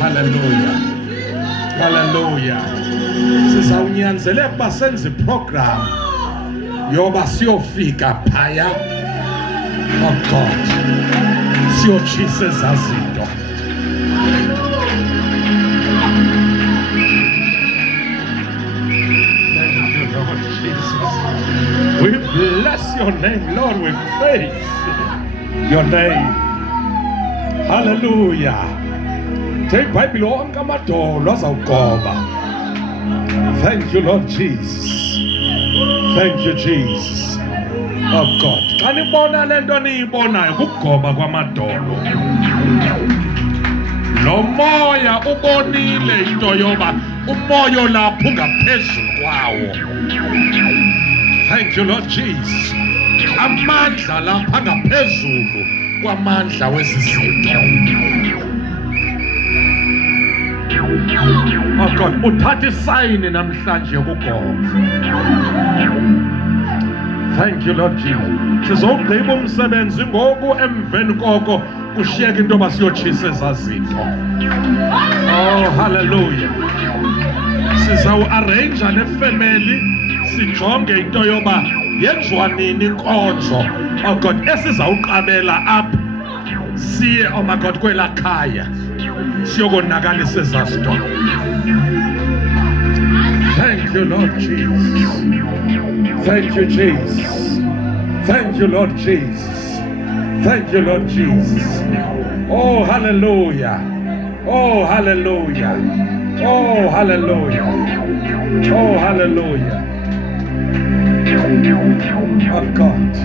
hallelujah, hallelujah. Sizawunyanzeleka ukuba senze iprogram yoba siyofika phaya. Oh God, siyotshisa ezaa zinto. We bless your name, Lord. We praise your name. Hallelujah. Take Bible on kamadolo azawugoba. Thank you, Lord Jesus. Thank you, Jesus. Oh God. Xa nibona le nto niyibonayo kukugoba kwamadolo. Lo moya ubonile into yoba umoya olapha ungaphezulu kwawo. Thank you, Lord Jesus. Amandla lapha ngaphezulu kwamandla wesizinto. Oh God, uthatha isayini namhlanje yokugoba. Thank you, Lord Jesus. Sizogqiba umsebenzi ngoku emveni koko kushiyeka into yoba siyotshisa ezaa zinto. Oh, hallelujah. Sizawuarrangea nefamily sijonge into yoba yenziwa nini inkonzo. Oh God, esizawuqabela apha siye, oh my God, kwela khaya siyokonakalisa ezaa zinto. Thank you, Lord Jesus. Thank you, Jesus. Thank you, Lord Jesus. Thank you, Lord Jesus. Oh, hallelujah. Oh, hallelujah. Oh, hallelujah. Oh, hallelujah. Oh God.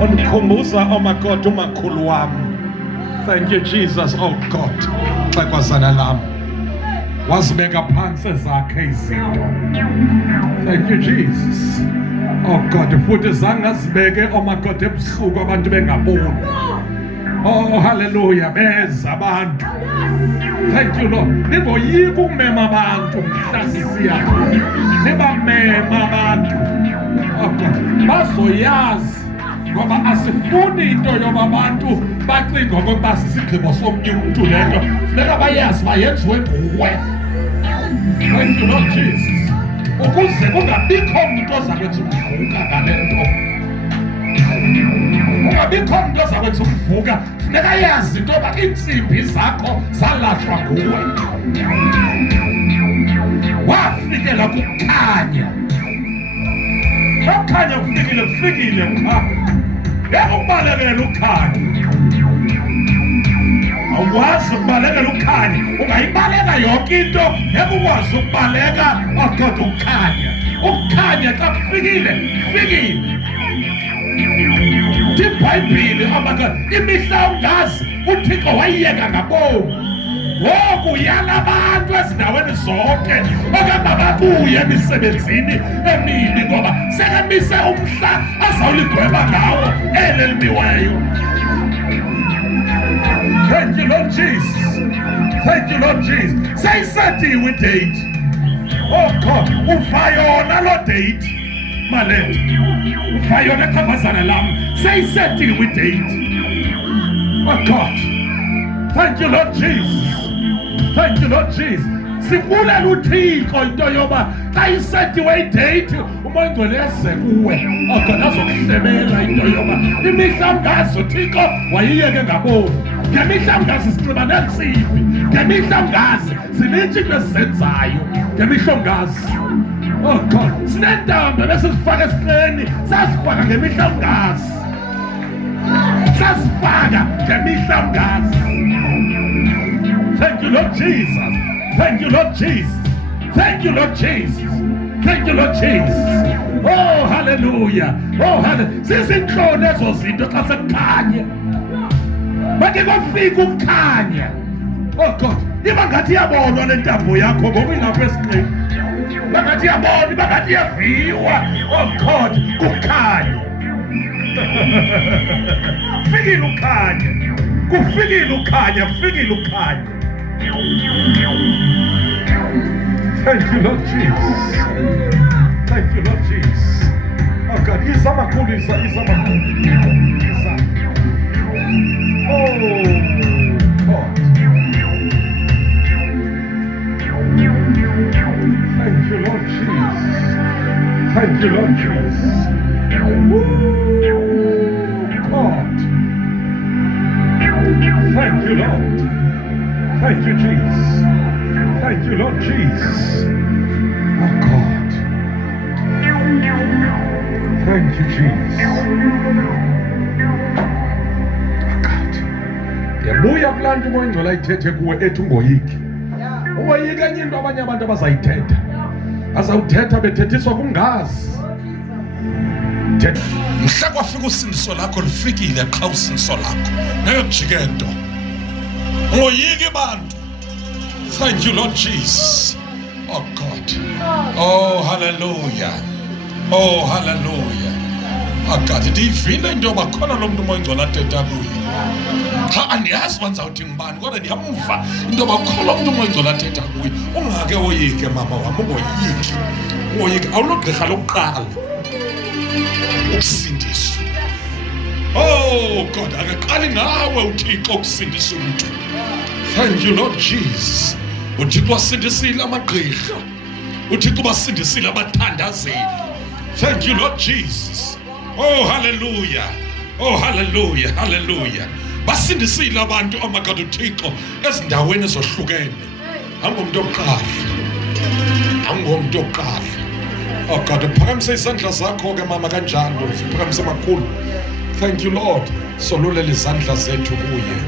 Undikhumbuza, oh my God, umakhulu wami. Thank you, Jesus. Oh God. Xhegwazana lam. Wazibeka phansi zakhe izinto. Thank you, Jesus. Oh God, futhi zange azibeke, oh my God, ebusuku abantu bengaboni. Oh, hallelujah. Beza abantu. Thank you, Lord. Ningoyika ukumema abantu mhla sisiya. Nibamema abantu. Oh God, bazoyazi ngoba asifuni into yoba abantu bacinga okokuba sisigqibo somnye umntu le nto. Funeka bayazi uba yenziwe nguwe. Thank you, Lord Jesus. Ukuze kungabikho mntu oza kwenza ukuvuka ngale nto. Kungabikho mntu oza kwenza ukuvuka. Funeka yazi into yoba iintsimbi zakho zalahlwa nguwe. Wafikela kukhanya. Ukukhanya kufikile ukhanya. Ngeke ukubalekela ukhanya. Awukwazi ukubalekela ukhanya. Ungayibaleka yonke into, ngeke ukwazi ukubaleka kodwa ukhanya. Ukukhanya xa kufikile, fikile. IBhayibhile amaka imihla ungazi uThixo wayiyeka ngabomu. Ngoku yala abantu ezindaweni zonke okamba babuye emisebenzini emibi ngoba sekemise umhla azawuligweba ngawo elelimiweyo. Thank you, Lord Jesus. Thank you, Lord Jesus. Seyisetiwe idate. Oh God, ufa yona lo date. Maleta. Ufa yona xhagwazana lam. Seyisetiwe idate. Oh God. Thank you, Lord Jesus. Thank you, Lord Jesus. Sibulela uThixo into yoba xa isetiwe idate umoya ngcwele eze kuwe. Oh God, azokuhlebela into yoba imihla ngazo uThixo wayiyeke ngaboni. Ngemihla ngazi sixiba neentsimbi. Ngemihla ngazi zininzi into ezizenzayo. Ngemihla ngazi. Oh God, sinentambo besizifaka esiqeni sazifaka ngemihla ngazi. Sazifaka ngemihla ngazi. Thank you, Lord Jesus. Thank you, Lord Jesus. Thank you, Lord Jesus. Thank you, Lord Jesus. Oh, hallelujah. Oh, hallelujah. Zizinhloni ezo zinto xa sekukhanya. Bake kwafika ukukhanya. Oh God, iba ngathi iyabonwa le ntambo yakho ngoba ingapha esiqeni. Bangathi iyabona, bangathi iyaviwa. Oh God, kukhanya. Fikile ukhanya. Kufikile ukhanya, fikile ukhanya. Thank you, Lord Jesus. Thank you, Lord Jesus. Oh God, isa makhulu, isa makhulu. Isa. Oh God. Thank you, Lord. Thank you, Jesus. Thank you, Lord Jesus. Oh, God. Thank you, Jesus. Oh, God. Ndiyabuya kulaa nto umoya ingcwele ayithethe kuwe ethi ungoyiki. Ungoyiki enye into abanye abantu abazayithetha. Azawuthetha bethethiswa kungazi. Mhla kwafika usindiso lakho lifikile qha usindiso lakho. Nayo kujike nto. Ungoyiki bantu. Thank you, Lord Jesus. Oh, God. Oh, hallelujah. Oh, hallelujah. Oh, God. Ndiyivile into yoba khona lo mntu umoya ingcwele athetha kuye. Cha andiyazi uba ndizawuthi ngibani kodwa ndiyamva into yoba khona lo mntu umoya ingcwele athetha kuye. Ungake woyike mama wam, ungoyiki. Ungoyiki awulogqirha lokuqala ukusindiswa. Oh, God. Akaqali ngawe uThixo ukusindisa umntu. Thank you, Lord Jesus. uThixo wasindisile amagqirha. uThixo basindisile abathandazeli. Thank you, Lord Jesus. Oh, hallelujah. Oh, hallelujah. Hallelujah. Basindisile abantu amagade uThixo ezindaweni ezohlukene. Angomntu oqala. Angomntu oqala. Oh, God, phakamise izandla zakho ke mama kanjalo. Phakamise makhulu. Thank you, Lord. Solulela izandla zethu kuye.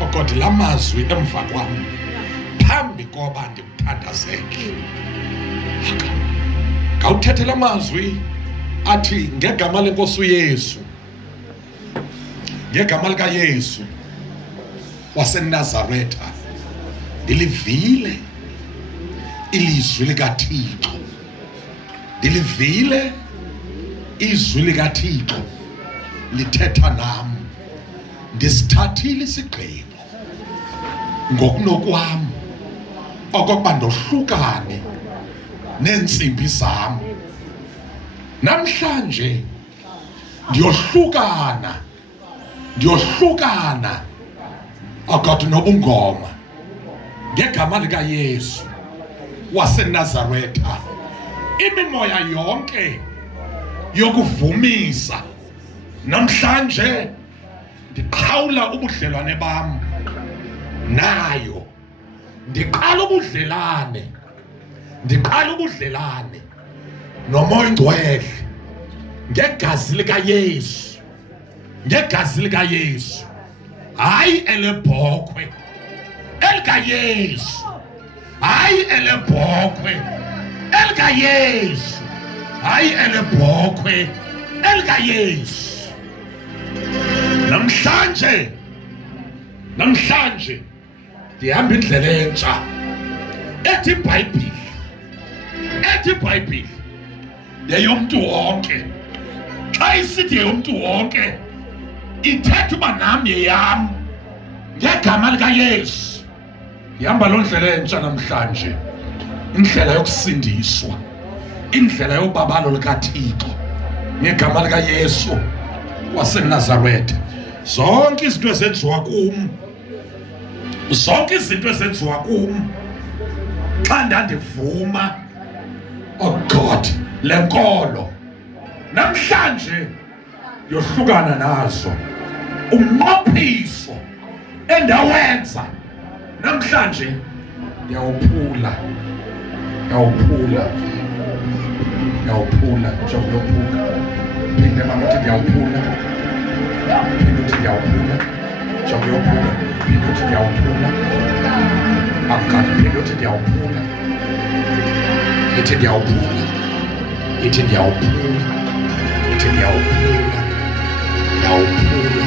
Oh, God, la mazwi emva kwami phambi koba ndikuthandazeke. Ngawuthethe la mazwi athi ngegama lenkosi uYesu, ngegama lika Yesu waseNazaretha, ndilivile ilizwi likaThixo. Ndilivile izwi likaThixo lithetha nam. Ndisithathile isigqibo ngokunokwam okokuba ndohlukane neentsimbi zam. Namhlanje ndiyohlukana akade nobungoma ngegama lika Yesu waseNazaretha. Imimoya yonke yokuvumisa namhlanje ndiqhawula ubudlelwane bam nayo. Ndiqala ubudlelane nomoya ingcwele ngegazi lika Yesu, ngegazi lika Yesu, hayi elebhokhwe elika Yesu, hayi elebhokhwe elika Yesu, hayi elebhokhwe elika Yesu. Namhlanje ndihamba indlela entsha ethi iBhayibhile yeyomntu wonke. Xa isithi yeyomntu wonke ithetha uba nam yeyam ngegama lika Yesu. Ndihamba loo ndlela entsha namhlanje, indlela yokusindiswa, indlela yobabalo likaThixo ngegama lika Yesu waseNazaretha. Zonke izinto ezenziwa kum xa ndandivuma, oh, God, lenkolo namhlanje yohlukana nazo. Umnqophiso endawenza namhlanje ndiyawuphula. Njokuyophula phinde mama uthi ndiyawuphula. Phinde uthi ndiyawuphula. Njokuyophula phinde uthi ndiyawuphula. Akade phinde uthi ndiyawuphula. Ithi ndiyawuphula. Ithi ndiyawuphula. Ithi ndiyawuphula. Ndiyawuphula.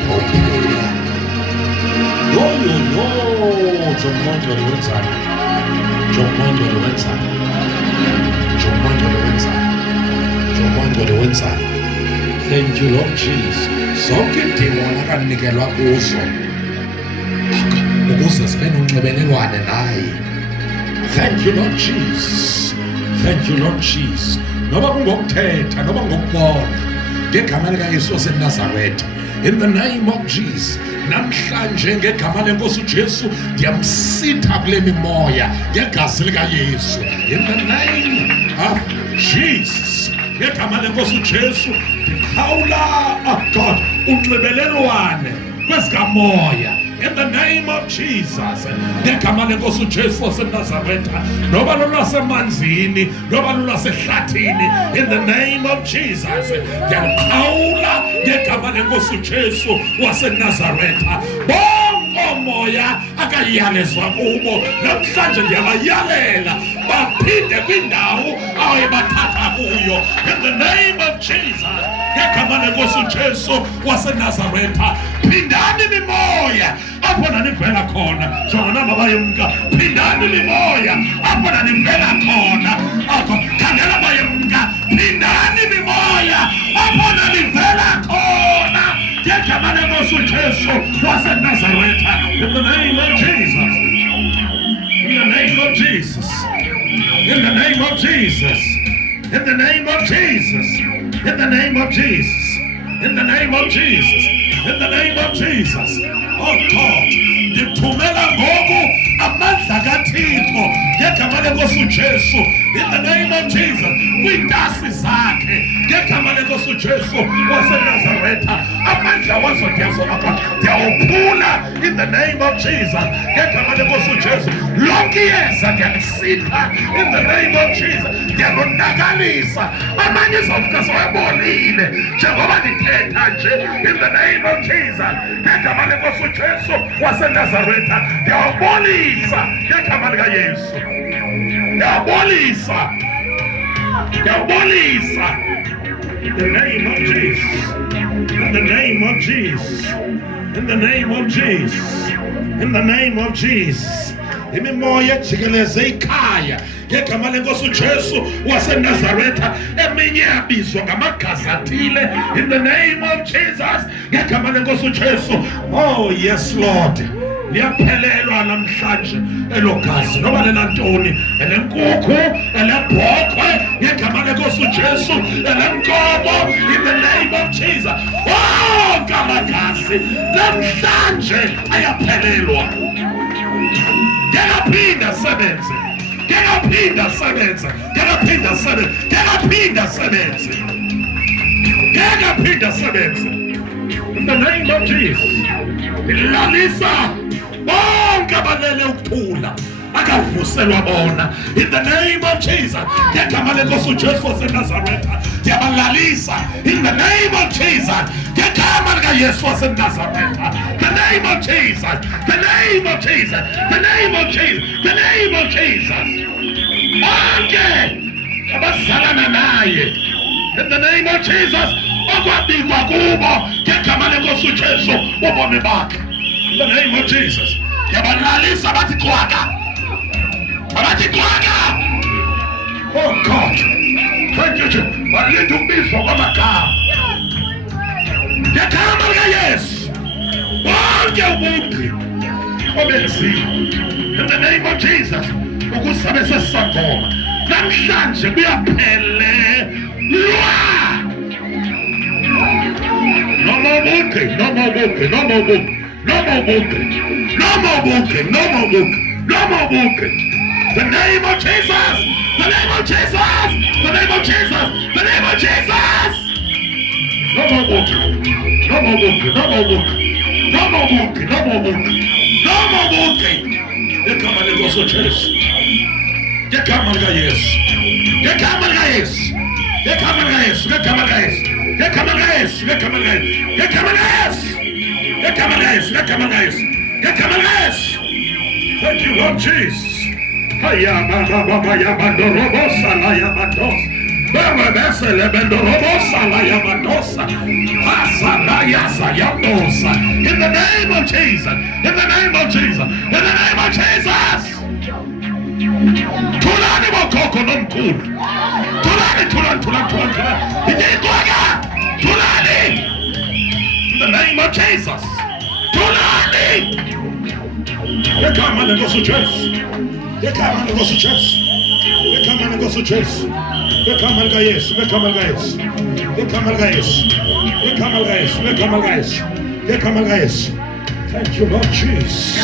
Ndiyawuphula. Njokumonjolo wenzani? Njokumonjolo wenzani? Njokumonjolo wenzani? Njokumonjolo wenzani? Thank you, Lord Jesus. Zonke idimoni akanikelwa kuzo ukuze zibe nonxibelelwane naye. Thank you, Lord Jesus. Thank you, Lord Jesus. Noba kungokuthetha, noba ngokubona ngegama lika Yesu waseNazaretha, in the name of Jesus. Namhlanje ngegama lenkosi uJesu ndiyamsitha kule mimoya ngegazi lika Yesu, in the name of Jesus. ngegama lenkosi uJesu ndikhawula God unxibelelwane kwesikamoya in the name of Jesus. Ngegama lenkosi uJesu waseNazaretha, noba lolwasemanzini noba lolwasehlathini, in the name of Jesus ndiyakhawula ngegama lenkosi uJesu waseNazaretha. Omoya akayalezwa kubo namhlanje ndiyabayalela baphinde kwindawo awayebathatha kuyo in the name of Jesus. Ngegama lenkosi uJesu waseNazaretha, phindani mimoya apho nanivela khona jona babayemka, phindani mimoya apho nanivela khona apho khangela bayemka, phindani mimoya apho nanivela khona ngegama lenkosi uJesu waseNazaretha, in the name of Jesus, in the name of Jesus, in the name of Jesus, in the name of Jesus, in the name of Jesus, in the name of Jesus, in the name of Jesus. Oh God, ndithumela ngoku amandla kaThixo ngegama lenkosi uJesu, in the name of Jesus, kwiintasi zakhe ngegama lenkosi uJesu waseNazaretha. Amandla wazo ndiyawuphula in the name of Jesus ngegama lenkosi uJesu. Lonke iyeza ndiyalisipha in the name of Jesus, ndiyalunakalisa. Amanye izawufika sewebonile njengoba ndithetha nje in the name of Jesus ngegama lenkosi uJesu waseNazaretha. Ndiyabolisa ngegama likaYesu, ndiyabolisa, ndiyabolisa in the name of Jesus, in the name of Jesus, in the name of Jesus, in the name of Jesus. Imimoya ejikeleze ikhaya ngegama lenkosi uJesu waseNazaretha, eminye yabizwa ngamagazi athile in the name of Jesus ngegama lenkosi uJesu. Oh yes Lord, liyaphelelwa namhlanje elogazi noba lelantoni, elenkukhu, elebhokhwe ngegama lenkosi uJesu, elenkomo in the name of Jesus. Oh ngamagazi namhlanje ayaphelelwa. Ngiyaphinda sebenze, ngiyaphinda sebenze, ngiyaphinda sebenze, ngiyaphinda sebenze, ngiyaphinda sebenze in the name of Jesus. Ndilalisa bonke abalele ukuthula akavuselwa bona in the name of Jesus ngegama lenkosi uJesu waseNazaretha. Ndiyabalalisa in the name of Jesus ngegama likaYesu waseNazaretha, the name of Jesus, the name of Jesus, the name of Jesus, the name of Jesus. Bonke abazalana naye in the name of Jesus, okwabikwa kubo ngegama lenkosi uJesu ubomi bakhe in the name of Jesus. Ndiyabalalisa bathi kwaka, abathi kwaka. Oh God, thank you Jesus. Balinda ubizwa kwamagama ngegama likaYesu. Bonke ubugqi obenziwa in the name of Jesus ukusabe sesisangoma namhlanje kuyaphelelwa. No more booking, no more booking, no more booking, no more booking, no more booking, no more booking, no more booking. The name of Jesus, the name of Jesus, the name of Jesus, the name of Jesus. No more booking, no more booking, no more booking, no more booking, no more booking, no more booking. Ngegama lenkosi uJesu, ngegama likaYesu, ngegama likaYesu, ngegama likaYesu, ngegama likaYesu, ngegama likaYesu, ngegama likaYesu, ngegama likaYesu, ngegama likaYesu, ngegama likaYesu, ngegama likaYesu. Thank you Lord Jesus. Ayabababababandorobosa la yabados. Bebebesele bendorobosa la yabadosa. Asadayasa yadosa. In the name of Jesus. In the name of Jesus. In the name of Jesus. Tulani bokoko nomkhulu. Tulani, tulani, tulani, tulani, tulani. Idikwaga. Tulani. In the name of Jesus. Tulani. Ngegama lenkosi uJesu. Ngegama lenkosi uJesu. Ngegama lenkosi uJesu. Ngegama likaYesu. Ngegama likaYesu. Ngegama likaYesu. Ngegama likaYesu. Ngegama likaYesu. Ngegama likaYesu. Thank you Lord Jesus.